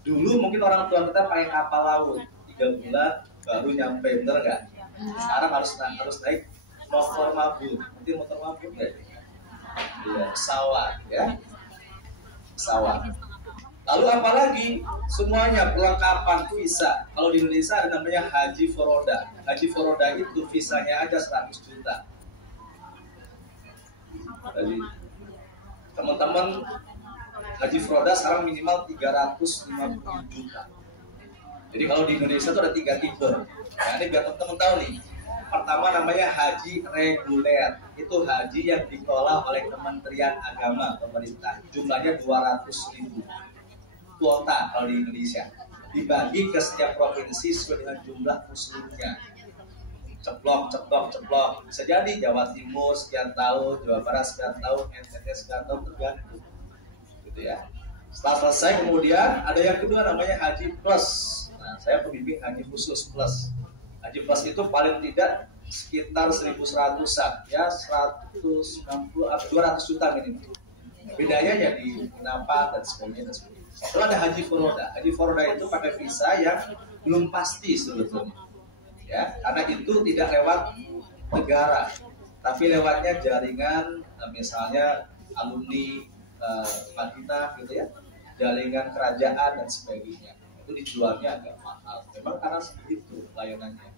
Dulu mungkin orang tua kita pakai kapal laut 3 bulan baru nyampe, bener nggak? Sekarang harus naik motor mabur. Mungkin motor mabur nggak? Iya, pesawat ya, pesawat. Lalu apalagi semuanya perlengkapan visa. Kalau di Indonesia ada namanya Haji Foroda. Haji Foroda itu visanya aja 100 juta. Jadi teman-teman, Haji Foroda sekarang minimal 350 juta. Jadi kalau di Indonesia itu ada 3 tipe. Nah, ini biar teman-teman tahu nih. Pertama namanya haji reguler. Itu haji yang dikelola oleh Kementerian Agama pemerintah. Jumlahnya 200.000 kuota kalau di Indonesia. Dibagi ke setiap provinsi sesuai dengan jumlah muslimnya. Ceplok. Bisa jadi Jawa Timur sekian tahun, Jawa Barat sekian tahun, NTT sekian tahun, tergantung. Gitu ya. Setelah selesai kemudian ada yang kedua namanya haji plus. Nah, saya pembimbing haji khusus plus. Haji plus itu paling tidak sekitar 1.100-an ya, 160 atau 200 juta minimal. Bedanya ya di kenapa dan sebagainya. Lalu ada haji foroda. Haji foroda itu pakai visa yang belum pasti sebetulnya. Ya, karena itu tidak lewat negara, tapi lewatnya jaringan, misalnya alumni Madinah gitu ya, jaringan kerajaan dan sebagainya. Itu dijualnya agak mahal. Memang karena segitu layanannya.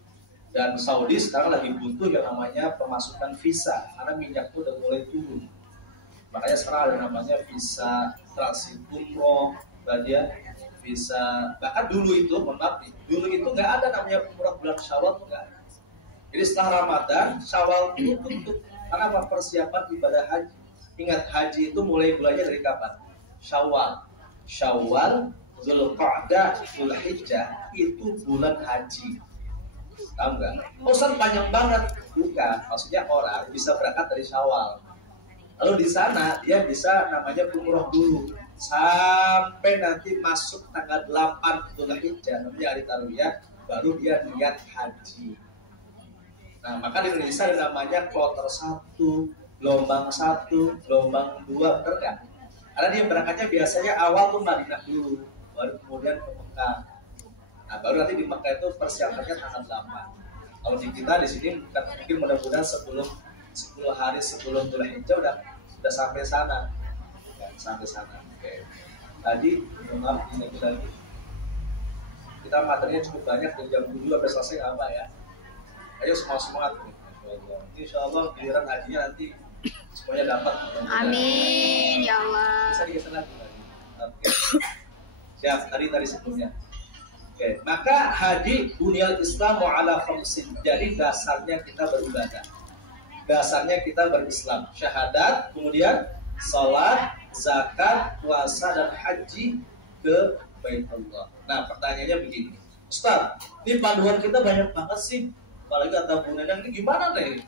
Dan Saudi sekarang lagi butuh yang namanya pemasukan visa karena minyak itu udah mulai turun. Makanya sekarang ada namanya visa transit umroh, ya, visa. Bahkan dulu itu, dulu itu nggak ada namanya umroh bulan Syawal, nggak. Jadi setelah Ramadan, Syawal itu tutup. Karena apa? Persiapan ibadah haji. Ingat, haji itu mulai bulannya dari kapan? Syawal, Zulqa'dah, Zulhijjah itu bulan haji. Tahu nggak? Ustaz panjang banget. Bukan, maksudnya orang bisa berangkat dari Syawal. Lalu di sana dia bisa namanya umroh dulu sampai nanti masuk tanggal 8 Zulhijjah, namanya hari tarwiyah, baru dia niat haji. Nah, maka di Indonesia ada namanya kloter 1, gelombang 1, gelombang 2, benar nggak? Karena dia berangkatnya biasanya awal tuh Madinah dulu, baru kemudian ke Mekah. Nah, baru nanti di Mekah itu persiapannya tanggal 8. Kalau di kita di sini mungkin mudah-mudahan 10 hari sebelum Zulhijjah udah sampai sana. Ya, sampai sana. Oke. Tadi maaf ini lagi. Kita materinya cukup banyak dari jam 7 sampai selesai nggak apa ya. Ayo semangat. Insya Allah giliran hajinya nanti semuanya dapat. Amin ya Allah. Bisa digeser lagi. Oke. Siap, tadi sebelumnya. Oke, maka haji bunyal Islam ala khamsin. Jadi dasarnya kita beribadah. Dasarnya kita berislam. Syahadat, kemudian salat, zakat, puasa dan haji ke Baitullah. Nah, pertanyaannya begini. Ustaz, ini panduan kita banyak banget sih. Apalagi kata Bu Nenang, ini gimana nih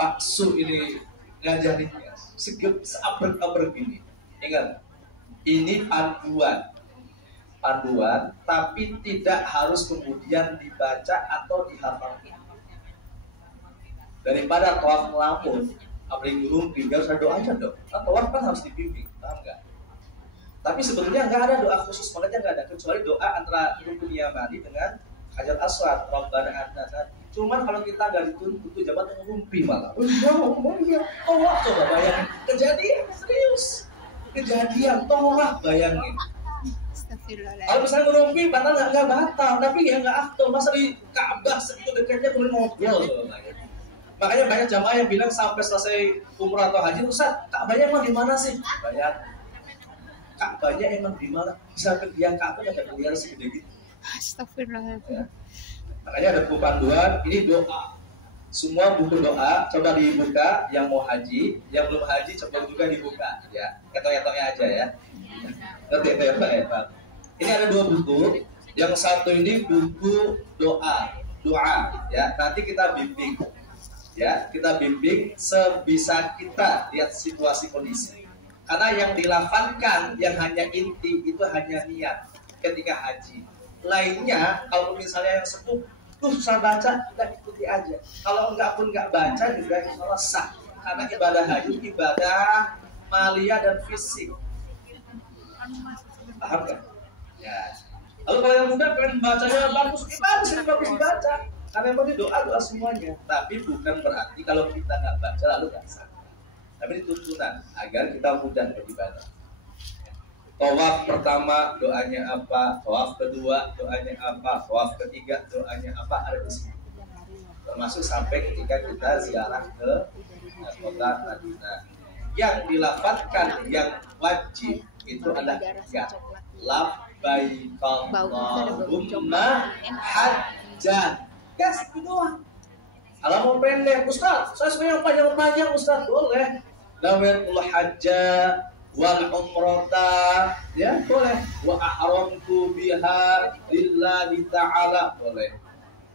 Pak Su ini ngajarinnya? Seabrek-abrek gini. Ingat, ini panduan, tapi tidak harus kemudian dibaca atau dihafalkan. Daripada tawaf melamun, apalagi guru bimbing, saya doa aja dong. Nah, tawaf kan harus dibimbing, paham nggak? Tapi sebetulnya nggak ada doa khusus, makanya nggak ada kecuali doa antara rukun yamani dengan Hajar Aswad, Rabbana atina. Cuman kalau kita nggak dituntut jabatan ngumpi malah. Tawaf coba bayangin, kejadian serius, kejadian tawaf bayangin. Kalau misalnya ngerumpi batal nggak batal, tapi ya nggak afdol. Masa di Ka'bah segitu dekatnya kemudian ngobrol. Makanya banyak jamaah yang bilang sampai selesai umrah atau haji, Ustaz, Ka'bahnya emang di mana sih? Bayar. Ka'bahnya emang di mana? Bisa ke biang Ka'bah ada miliar segede gitu. Astagfirullahaladzim. Ya. Makanya ada buku panduan, ini doa. Semua buku doa coba dibuka. Yang mau haji, yang belum haji coba juga dibuka. Ya, ketok-ketoknya aja ya. Ketok-ketoknya. Ini ada 2 buku. Yang satu ini buku doa, ya. Nanti kita bimbing. Ya, kita bimbing sebisa kita lihat situasi kondisi. Karena yang dilafalkan yang hanya inti itu hanya niat ketika haji. Lainnya kalau misalnya yang sepuh susah baca, kita ikuti aja. Kalau enggak pun enggak baca juga insyaallah sah. Karena ibadah haji ibadah maliyah dan fisik. Paham kan? Ya. Lalu kalau yang muda pengen bacanya bagus, bagus dibaca. Karena memang itu doa semuanya. Tapi bukan berarti kalau kita nggak baca lalu nggak sah. Tapi itu tuntunan agar kita mudah beribadah. Tawaf pertama doanya apa? Tawaf kedua doanya apa? Tawaf ketiga doanya apa? Ada di sini. Termasuk sampai ketika kita ziarah ke kota Madinah. Yang dilafadzkan yang wajib itu adalah ya labbaik Allahumma hajjan. Gas itu doang. Kalau mau pendek, Ustaz, saya suka yang panjang-panjang, Ustaz, boleh. Nawaitul hajja wal umrata, ya boleh. Wa ahramtu biha lillahi ta'ala, boleh.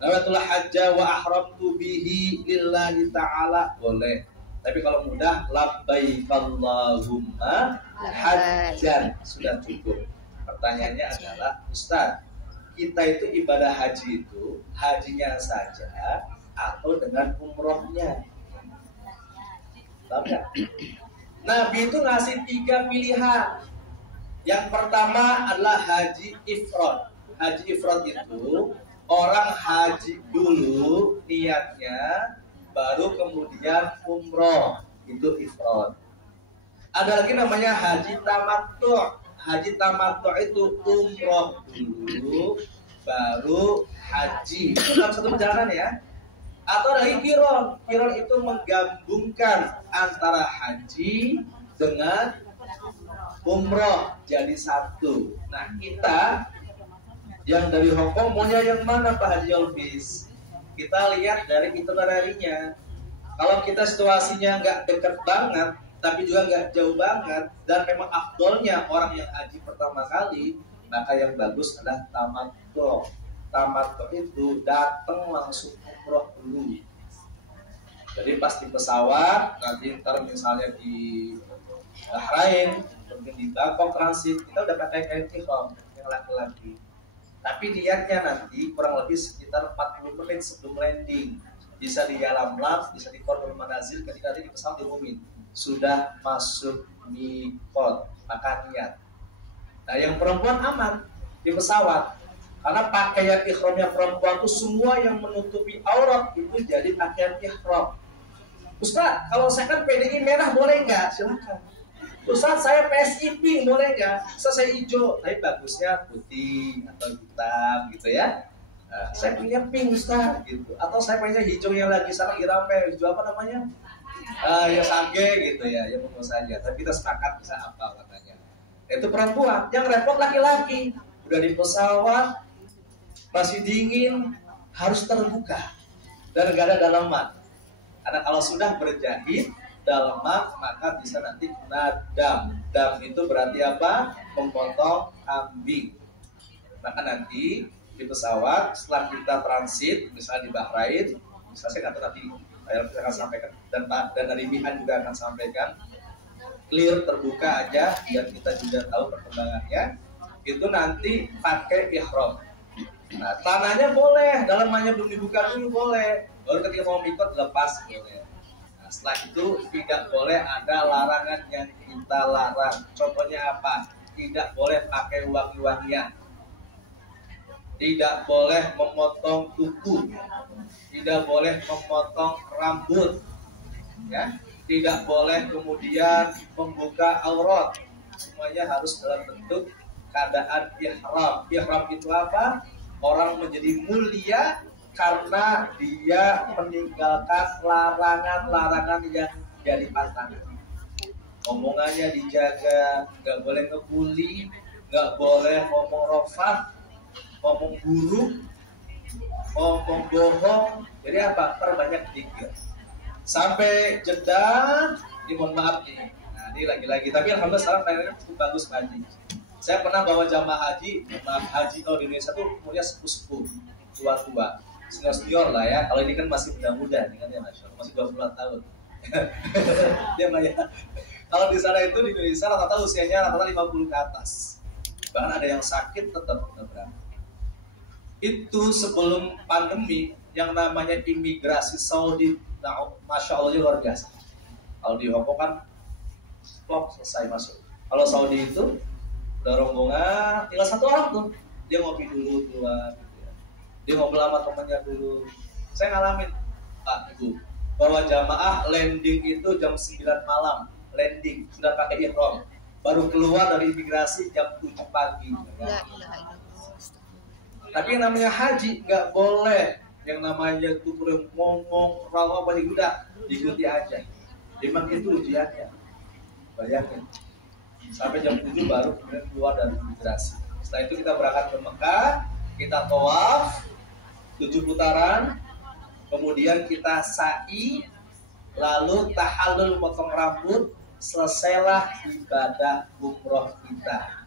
Nawaitul hajja wa ahramtu bihi lillahi ta'ala, boleh. Tapi kalau mudah, labbaik Allahumma hajjan, sudah cukup. Pertanyaannya adalah, Ustaz, kita itu ibadah haji itu hajinya saja atau dengan umrohnya? Tahu? Nabi itu ngasih 3 pilihan. Yang pertama adalah haji ifrad. Haji ifrad itu orang haji dulu niatnya, baru kemudian umroh, itu ifrad. Ada lagi namanya haji tamattu'. Haji tamattu' itu umroh dulu, baru haji. Itu dalam satu perjalanan ya. Atau dari kiron. Kiron itu menggabungkan antara haji dengan umroh jadi satu. Nah kita yang dari Hongkong maunya yang mana Pak Haji Yolbis? Kita lihat dari itinerarinya. Kalau kita situasinya nggak dekat banget, tapi juga nggak jauh banget, dan memang afdolnya orang yang haji pertama kali, maka yang bagus adalah tamattu'. Tamattu' itu datang langsung umroh dulu. Jadi pas di pesawat, nanti ntar misalnya di Bahrain, mungkin di Bangkok transit, kita udah pakai kain ihram yang laki-laki. Tapi niatnya nanti kurang lebih sekitar 40 menit sebelum landing. Bisa di Yalamlam, bisa di Qardul Manazil, ketika nanti di pesawat diumumin sudah masuk mikot, maka niat. Nah yang perempuan aman di pesawat, karena pakaian ihramnya perempuan itu semua yang menutupi aurat itu jadi pakaian ihram. Ustaz, kalau saya kan PDI merah boleh nggak? Silakan. Ustaz, saya PSI pink boleh nggak? Ustaz, saya hijau, tapi bagusnya putih atau hitam gitu ya. Nah, saya punya pink Ustaz gitu. Atau saya punya hijau yang lagi sekarang irame, hijau apa namanya? Ya sage gitu ya, ya monggo saja. Tapi kita sepakat bisa apa katanya. Itu perempuan, yang repot laki-laki. Udah di pesawat, masih dingin, harus terbuka dan nggak ada dalaman. Karena kalau sudah berjahit dalaman, maka bisa nanti kena dam. Dam itu berarti apa? Memotong kambing. Maka nanti di pesawat setelah kita transit, misalnya di Bahrain, misalnya saya nggak tahu nanti kita akan sampaikan, dan dari Mihan juga akan sampaikan, clear terbuka aja biar kita juga tahu perkembangannya. Itu nanti pakai ihram. Nah, tanahnya boleh, dalamannya belum dibuka dulu boleh. Baru ketika mau mikot lepas boleh. Nah, setelah itu tidak boleh ada larangan yang kita larang. Contohnya apa? Tidak boleh pakai wangi-wangian. Tidak boleh memotong kuku. Tidak boleh memotong rambut. Ya, tidak boleh kemudian membuka aurat. Semuanya harus dalam bentuk keadaan ihram. Ihram itu apa? Orang menjadi mulia karena dia meninggalkan larangan-larangan yang jadi pantangan. Omongannya dijaga, nggak boleh ngebully, nggak boleh ngomong rofat, ngomong buruk, ngomong bohong. Jadi apa? Perbanyak zikir. Sampai jeda, mohon maaf nih. Nah ini lagi-lagi. Tapi alhamdulillah sekarang layanannya cukup bagus Pak Haji. Saya pernah bawa jamaah haji, haji kalau di Indonesia tuh umurnya sepuh-sepuh, tua-tua, senior lah ya. Kalau ini kan masih muda-muda, ini kan ya masih 20 tahun. Dia banyak. Kalau di sana itu di Indonesia rata-rata usianya rata-rata 50 ke atas. Bahkan ada yang sakit tetap berangkat. Itu sebelum pandemi yang namanya imigrasi Saudi, nah, masya Allah luar biasa. Kalau di Hongkong kan, selesai masuk. Kalau Saudi itu udah rombongan, tinggal satu orang tuh, dia ngopi dulu keluar, gitu ya. Dia ngobrol sama temannya dulu. Saya ngalamin, Pak Ibu, bahwa jamaah landing itu jam 9 malam, landing sudah pakai ihram, baru keluar dari imigrasi jam 7 pagi. Ya. Tapi yang namanya haji nggak boleh, yang namanya itu ngomong rawa balik udah diikuti aja. Memang itu ujiannya. Bayangin, sampai jam 7 baru kemudian keluar dari imigrasi. Setelah itu kita berangkat ke Mekah, kita tawaf 7 putaran, kemudian kita sa'i, lalu tahallul potong rambut, selesailah ibadah umroh kita.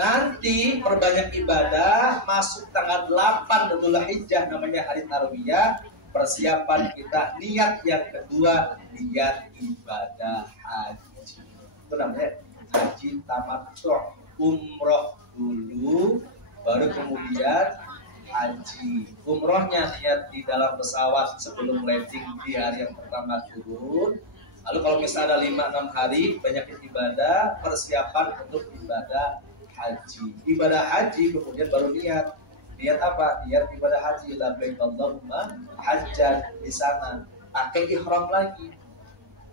Nanti perbanyak ibadah, masuk tanggal 8 Dzulhijjah namanya hari Tarwiyah, persiapan kita niat yang kedua, niat ibadah haji. Itu namanya haji tamattu, umroh dulu, baru kemudian haji. Umrohnya niat di dalam pesawat sebelum landing di hari yang pertama turun. Lalu kalau misalnya ada 5-6 hari banyak ibadah, persiapan untuk ibadah haji. Ibadah haji kemudian baru niat. Niat apa? Niat ibadah haji. Labbaik Allahumma hajjan di sana. Pakai ihram lagi.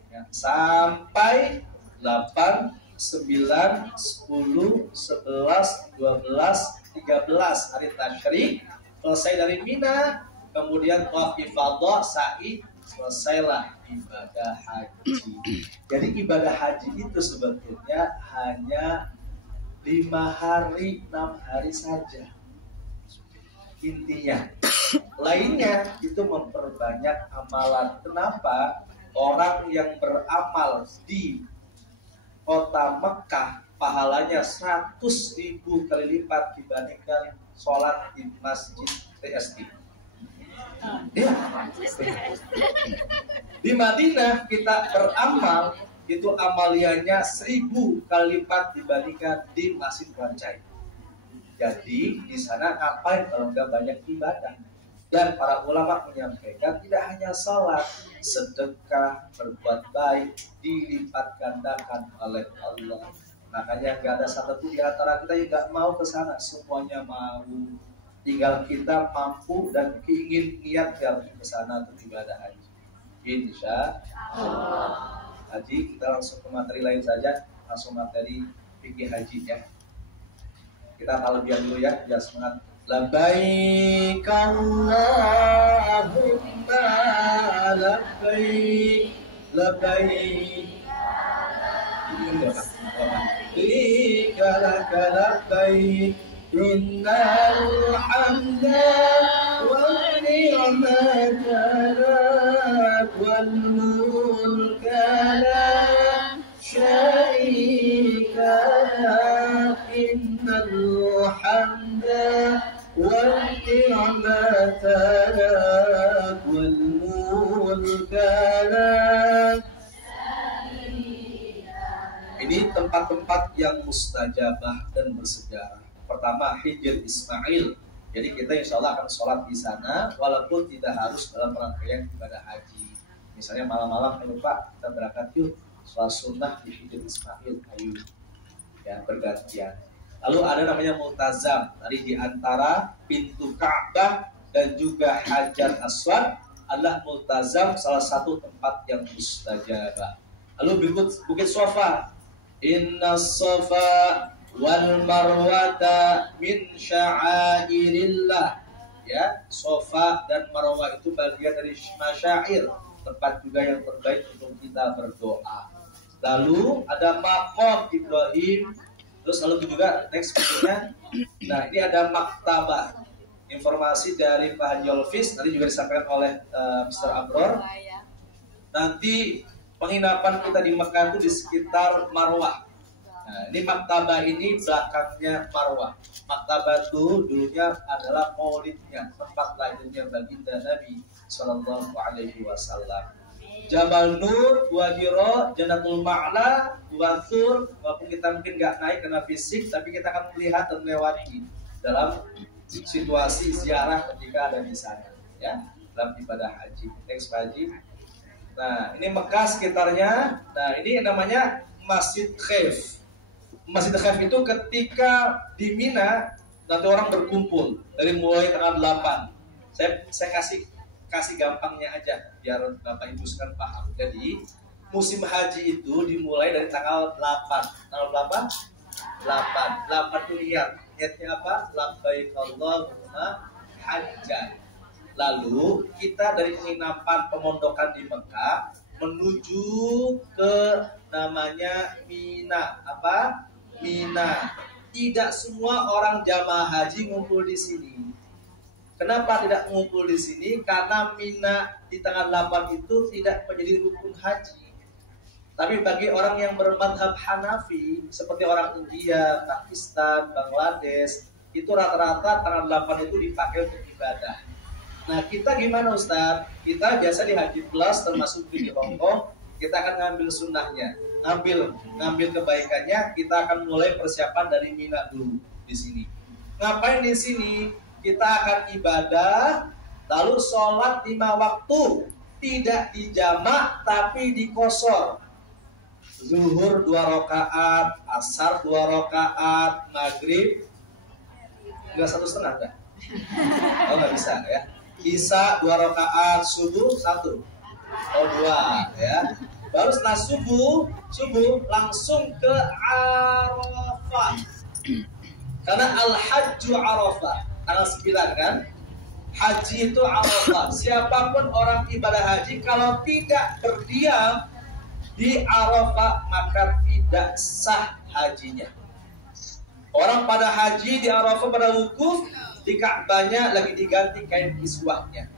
Ya, sampai 8, 9, 10, 11, 12, 13 hari tasyrik, selesai dari Mina, kemudian tawaf ifadah, sa'i, selesailah ibadah haji. Jadi ibadah haji itu sebetulnya hanya 5 hari, 6 hari saja. Intinya, lainnya itu memperbanyak amalan. Kenapa? Orang yang beramal di kota Mekah pahalanya 100.000 kali lipat dibandingkan sholat di masjid TSD. Ya. Di Madinah kita beramal itu amaliannya 1000 kali lipat dibandingkan di Masjid Rancai. Jadi di sana ngapain kalau nggak banyak ibadah? Dan para ulama menyampaikan tidak hanya sholat, sedekah, berbuat baik dilipat gandakan oleh Allah. Makanya nggak ada satupun di antara kita yang nggak mau ke sana, semuanya mau. Tinggal kita mampu dan ingin niat yang ke sana untuk ibadah haji. Insya Allah. Haji, kita langsung ke materi lain saja, langsung materi fikih haji ya. Kita talbiah dulu ya, biar semangat. Labbaik Allahumma labbaik, labbaik. Laka labbaik, innal hamda wal ni'mata lak wal mulka la syarika lak, innal hamda wal ni'mata lak wal mulka lak. Ini tempat-tempat yang mustajabah dan bersejarah. Pertama, Hijr Ismail. Jadi kita insya Allah akan sholat di sana, walaupun tidak harus dalam rangkaian ibadah haji. Misalnya malam-malam, ayo Pak, kita berangkat yuk sholat sunnah di Hijr Ismail, ayo. Ya, bergantian. Lalu ada namanya Multazam, dari di antara pintu Ka'bah dan juga Hajar Aswad adalah Multazam, salah satu tempat yang mustajabah. Lalu Bukit Sofa. Inna Safa wal Marwata min sya'airillah. Ya, Safa dan Marwah itu bagian dari masyair, tempat juga yang terbaik untuk kita berdoa. Lalu ada Maqam Ibrahim. Terus lalu juga next berikutnya. Nah, ini ada maktabah. Informasi dari Pak Haji Alfis nanti juga disampaikan oleh Mr. Abror. Nanti penginapan kita di Mekah itu di sekitar Marwah. Nah, ini maktabah ini belakangnya Marwah. Maktabah itu dulunya adalah maulidnya, tempat lahirnya baginda Nabi Sallallahu Alaihi Wasallam. Jabal Nur, Wajiro, Jannatul Ma'la, Wathur. Walaupun kita mungkin nggak naik karena fisik, tapi kita akan melihat dan melewati dalam situasi ziarah ketika ada di sana, ya, dalam ibadah haji. Next haji. Nah, ini Mekah sekitarnya. Nah, ini namanya Masjid Khaif. Masjid Khaif itu ketika di Mina nanti orang berkumpul dari mulai tanggal 8. Saya kasih gampangnya aja biar Bapak Ibu sekalian paham. Jadi musim haji itu dimulai dari tanggal 8. Tanggal berapa? 8. 8 itu niatnya apa? Labbaik Allahumma hajjan. Lalu kita dari penginapan pemondokan di Mekah menuju ke namanya Mina. Apa? Mina. Tidak semua orang jamaah haji ngumpul di sini. Kenapa tidak ngumpul di sini? Karena Mina di tanggal 8 itu tidak menjadi rukun haji. Tapi bagi orang yang bermadhab Hanafi, seperti orang India, Pakistan, Bangladesh, itu rata-rata tanggal 8 itu dipakai untuk ibadah. Nah, kita gimana Ustaz? Kita biasa di Haji Plus, termasuk di Hongkong, kita akan ngambil sunnahnya, ngambil kebaikannya. Kita akan mulai persiapan dari Mina dulu di sini. Ngapain di sini? Kita akan ibadah, lalu sholat 5 waktu, tidak dijamak tapi dikosor. Zuhur 2 rakaat, asar 2 rakaat, maghrib enggak 1,5 enggak? Oh enggak bisa ya. Isya 2 rakaat, subuh 1. Oh 2 ya. Baru setelah subuh langsung ke Arafah. Karena al-hajju Arafah, tanggal 9 kan? Haji itu Arafah. Siapapun orang ibadah haji kalau tidak berdiam di Arafah maka tidak sah hajinya. Orang pada haji di Arafah pada wukuf, di Ka'bahnya lagi diganti kain kiswahnya.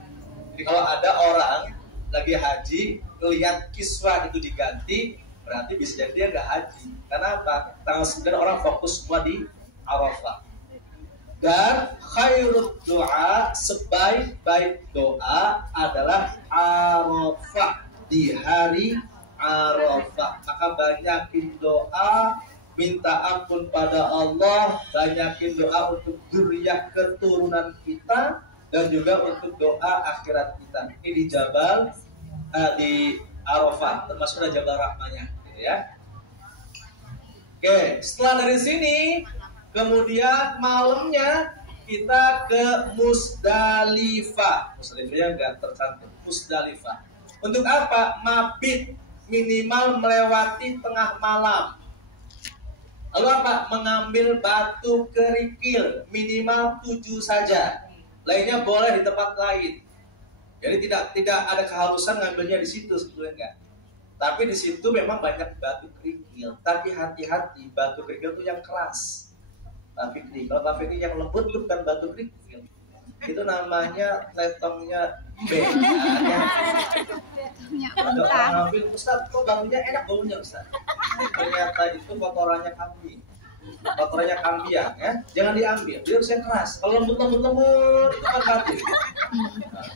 Jadi kalau ada orang lagi haji melihat kiswah itu diganti, berarti bisa jadi dia nggak haji. Karena apa? Tanggal 9 orang fokus semua di Arafah. Dan khairut doa, sebaik-baik doa adalah Arafah, di hari Arafah. Maka banyakin doa, minta ampun pada Allah, banyakin doa untuk zuriyah keturunan kita, dan juga untuk doa akhirat kita. Ini di Jabal, di Arafah, termasuk ada Jabal Rahmanya, gitu ya. Oke, setelah dari sini, kemudian malamnya kita ke Musdalifah. Musdalifahnya nggak tercantum. Musdalifah. Untuk apa? Mabit, minimal melewati tengah malam. Lalu apa? Mengambil batu kerikil, minimal 7 saja. Lainnya boleh di tempat lain. Jadi tidak ada keharusan ngambilnya di situ sebetulnya enggak. Tapi di situ memang banyak batu kerikil. Tapi hati-hati, batu kerikil itu yang keras. Tapi kalau batu kerikil yang lembut itu bukan batu kerikil. Itu namanya letongnya B. Ada orang ngambil, Ustaz, kok batunya enak baunya Ustaz? Ternyata itu kotorannya kambing. Kotorannya kambiang ya. Jangan diambil, dia harus yang keras. Kalau lembut itu kan batu. Nah,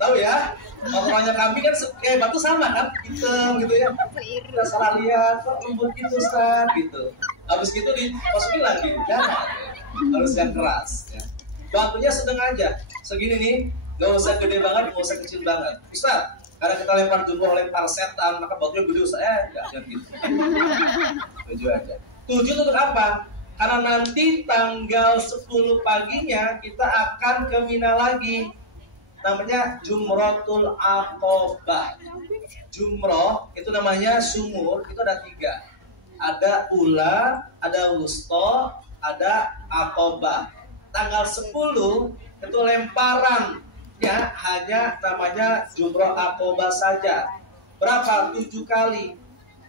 tahu ya? Kotorannya kambing kan kayak batu sama kan? Hitam gitu ya. Kita salah lihat, kok lembut gitu Ustaz gitu. Habis gitu dimasukin lagi. Jangan. Harus yang keras ya. Batunya sedang aja, segini nih, gak usah gede banget, gak usah kecil banget. Ustaz, karena kita lempar jumroh, lempar setan, maka batunya gede Ustaz. Jangan gitu. 7 aja. 7 untuk apa? Karena nanti tanggal 10 paginya kita akan ke Mina lagi. Namanya Jumrotul Aqobah. Jumroh itu namanya sumur, itu ada 3. Ada ula, ada wusto, ada Aqobah. Tanggal 10 itu lemparan ya, hanya namanya Jumroh Aqobah saja. Berapa? 7 kali.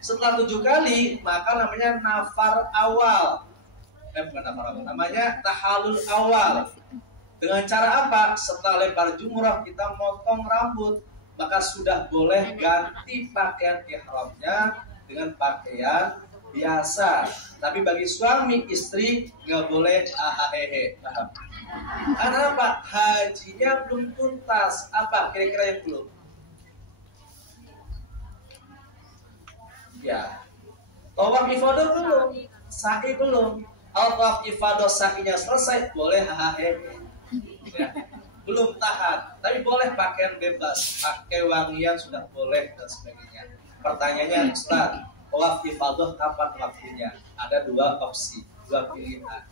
Setelah 7 kali maka namanya nafar awal. Bukan nafar awal, namanya tahalul awal. Dengan cara apa? Setelah lempar jumroh kita motong rambut, maka sudah boleh ganti pakaian ihramnya dengan pakaian biasa. Tapi bagi suami istri nggak boleh ahehe, paham? Karena apa? Hajinya belum tuntas. Apa kira-kira yang belum? Ya, tawaf ifadah belum, sa'i belum. Tawaf ifadah sa'inya selesai, boleh ahehe. Ya, belum tahan, tapi boleh pakaian bebas, pakai wangian sudah boleh dan sebagainya. Pertanyaannya, Ustaz, tawaf ifadah kapan waktunya? Ada dua opsi, dua pilihan.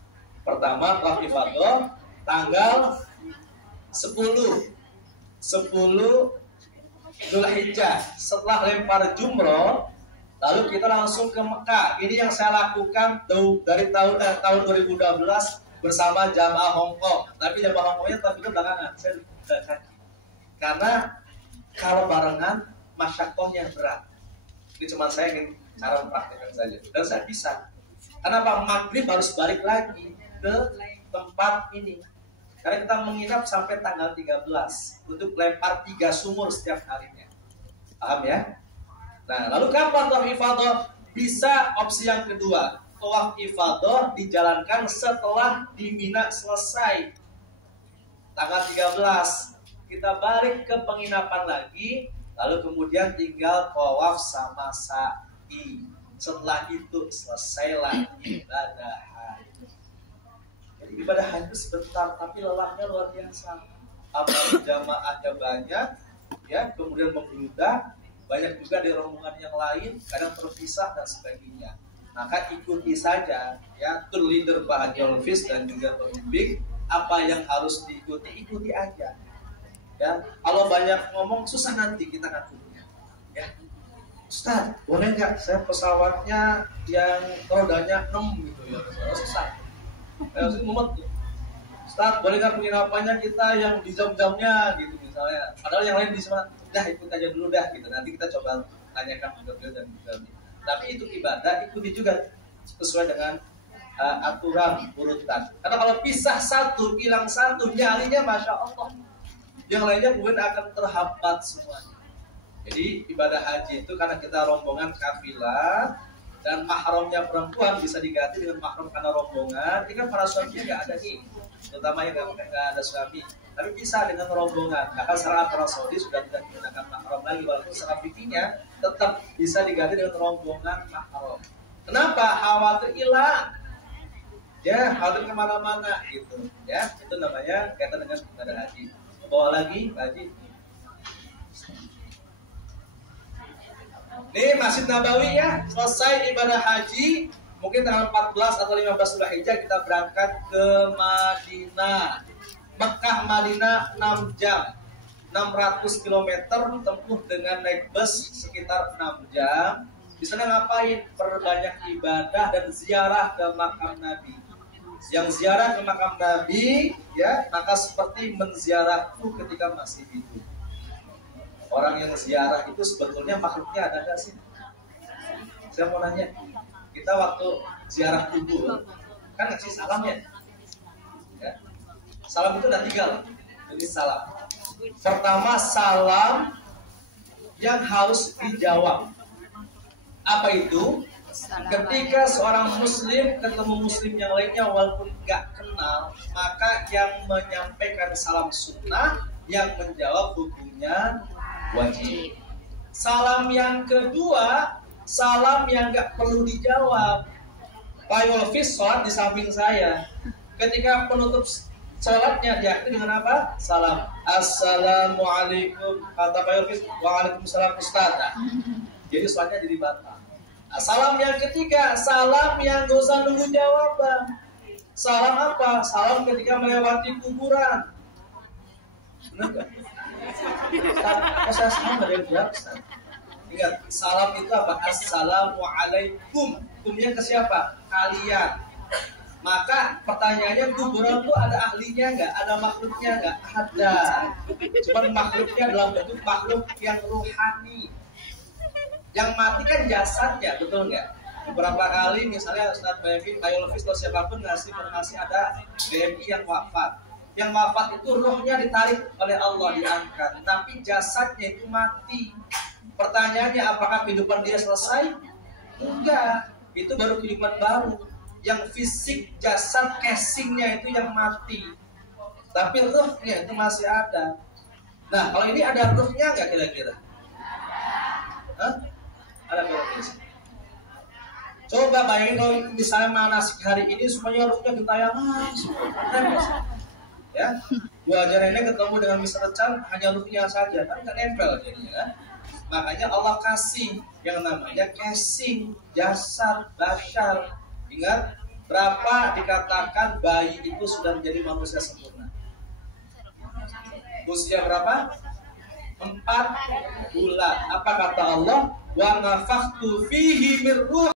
Pertama, tawaf ifadah tanggal 10 Dzulhijjah setelah lempar jumroh, lalu kita langsung ke Mekah. Ini yang saya lakukan dari tahun 2012 bersama jamaah Hongkong. Tapi jamaah Hongkongnya tapi itu belakangan. Saya karena kalau barengan masyakohnya berat. Ini cuma saya ingin cara mempraktikkan saja. Dan saya bisa. Kenapa? Maghrib harus balik lagi ke tempat ini. Karena kita menginap sampai tanggal 13 untuk lempar 3 sumur setiap harinya. Paham ya? Nah, lalu kapan tawaf ifadah? Bisa opsi yang kedua. Tawaf ifadah dijalankan setelah di Mina selesai. Tanggal 13 kita balik ke penginapan lagi, lalu kemudian tinggal tawaf sama sa'i. Setelah itu selesailah ibadah haji. Jadi ibadah haji sebentar, tapi lelahnya luar biasa. Apalagi jamaahnya banyak, ya, kemudian membludak, banyak juga di rombongan yang lain, kadang terpisah dan sebagainya. Maka ikuti saja, ya, tour leader Pak Haji Hafiz dan juga pembimbing, apa yang harus diikuti, ikuti aja. Ya, kalau banyak ngomong susah nanti kita ngaturnya. Ya, Ustaz, boleh nggak saya pesawatnya yang rodanya 6 gitu ya? Susah. Ustaz, boleh nggak penginapannya kita yang di jam-jamnya gitu misalnya. Padahal yang lain di sana, dah ikut aja dulu dah gitu. Nanti kita coba tanyakan juga dan juga. Tapi itu ibadah, ikuti juga sesuai dengan aturan urutan. Karena kalau pisah satu, hilang satu, nyalinya masya Allah. Yang lainnya kemudian akan terhambat semuanya. Jadi ibadah haji itu karena kita rombongan kafilah dan mahramnya perempuan bisa diganti dengan mahram karena rombongan. Ini kan para suaminya nggak ada nih, terutama yang nggak ada suami. Tapi bisa dengan rombongan. Bahkan secara aturan Saudi sudah tidak digunakan mahram lagi, walaupun secara fikihnya tetap bisa diganti dengan rombongan mahram. Kenapa? Khawatir hilang. Ya, khawatir kemana-mana gitu. Ya, itu namanya kaitan dengan ibadah haji. Bawa lagi haji. Nih Masjid Nabawi ya, selesai ibadah haji, mungkin tanggal 14 atau 15 Dzulhijjah kita berangkat ke Madinah. Mekah Madinah 6 jam, 600 km tempuh dengan naik bus sekitar 6 jam. Di sana ngapain? Perbanyak ibadah dan ziarah ke makam Nabi. Yang ziarah ke makam Nabi, ya, maka seperti menziarahku ketika masih hidup. Orang yang ziarah itu sebetulnya makhluknya ada nggak sih? Saya mau nanya, kita waktu ziarah kubur kan ngasih salam ya? Salam itu ada 3, jadi salam. Pertama salam yang harus dijawab. Apa itu? Ketika seorang muslim ketemu muslim yang lainnya walaupun nggak kenal, maka yang menyampaikan salam sunnah, yang menjawab hukumnya wajib. Salam yang kedua, salam yang nggak perlu dijawab. Pak Yulfis sholat di samping saya. Ketika penutup sholatnya diakhiri dengan apa? Salam. Assalamualaikum. Kata Pak Yulfis, waalaikumsalam Ustaz. Jadi sholatnya jadi batal. Salam yang ketiga, salam yang gak usah nunggu jawaban. Salam apa? Salam ketika melewati kuburan. Benar gak? Saya salam ada yang jawab. Ingat, salam itu apa? Assalamualaikum. Hukumnya ke siapa? Kalian. Maka pertanyaannya, kuburan itu ada ahlinya nggak? Ada makhluknya nggak? Ada. Cuma makhluknya dalam bentuk makhluk yang rohani. Yang mati kan jasadnya, betul nggak? Beberapa kali misalnya Ustaz Bayangin, Pak Yulfis atau siapapun ngasih informasi ada BMI yang wafat. Yang wafat itu rohnya ditarik oleh Allah, diangkat, tapi jasadnya itu mati. Pertanyaannya, apakah kehidupan dia selesai? Enggak, itu baru kehidupan baru. Yang fisik jasad casingnya itu yang mati, tapi rohnya itu masih ada. Nah, kalau ini ada rohnya nggak kira-kira? Hah? Ada kira-kira? Coba bayangin kalau misalnya manasik hari ini semuanya rohnya gentayangan semua. Ya, Bu Hajar ini ketemu dengan Mr. Chan hanya ruhnya saja, kan nggak nempel jadinya kan. Makanya Allah kasih yang namanya casing, jasad, bashar. Ingat, berapa dikatakan bayi itu sudah menjadi manusia sempurna? Usia berapa? 4 bulan. Apa kata Allah? Wa nafakhtu fihi min ruh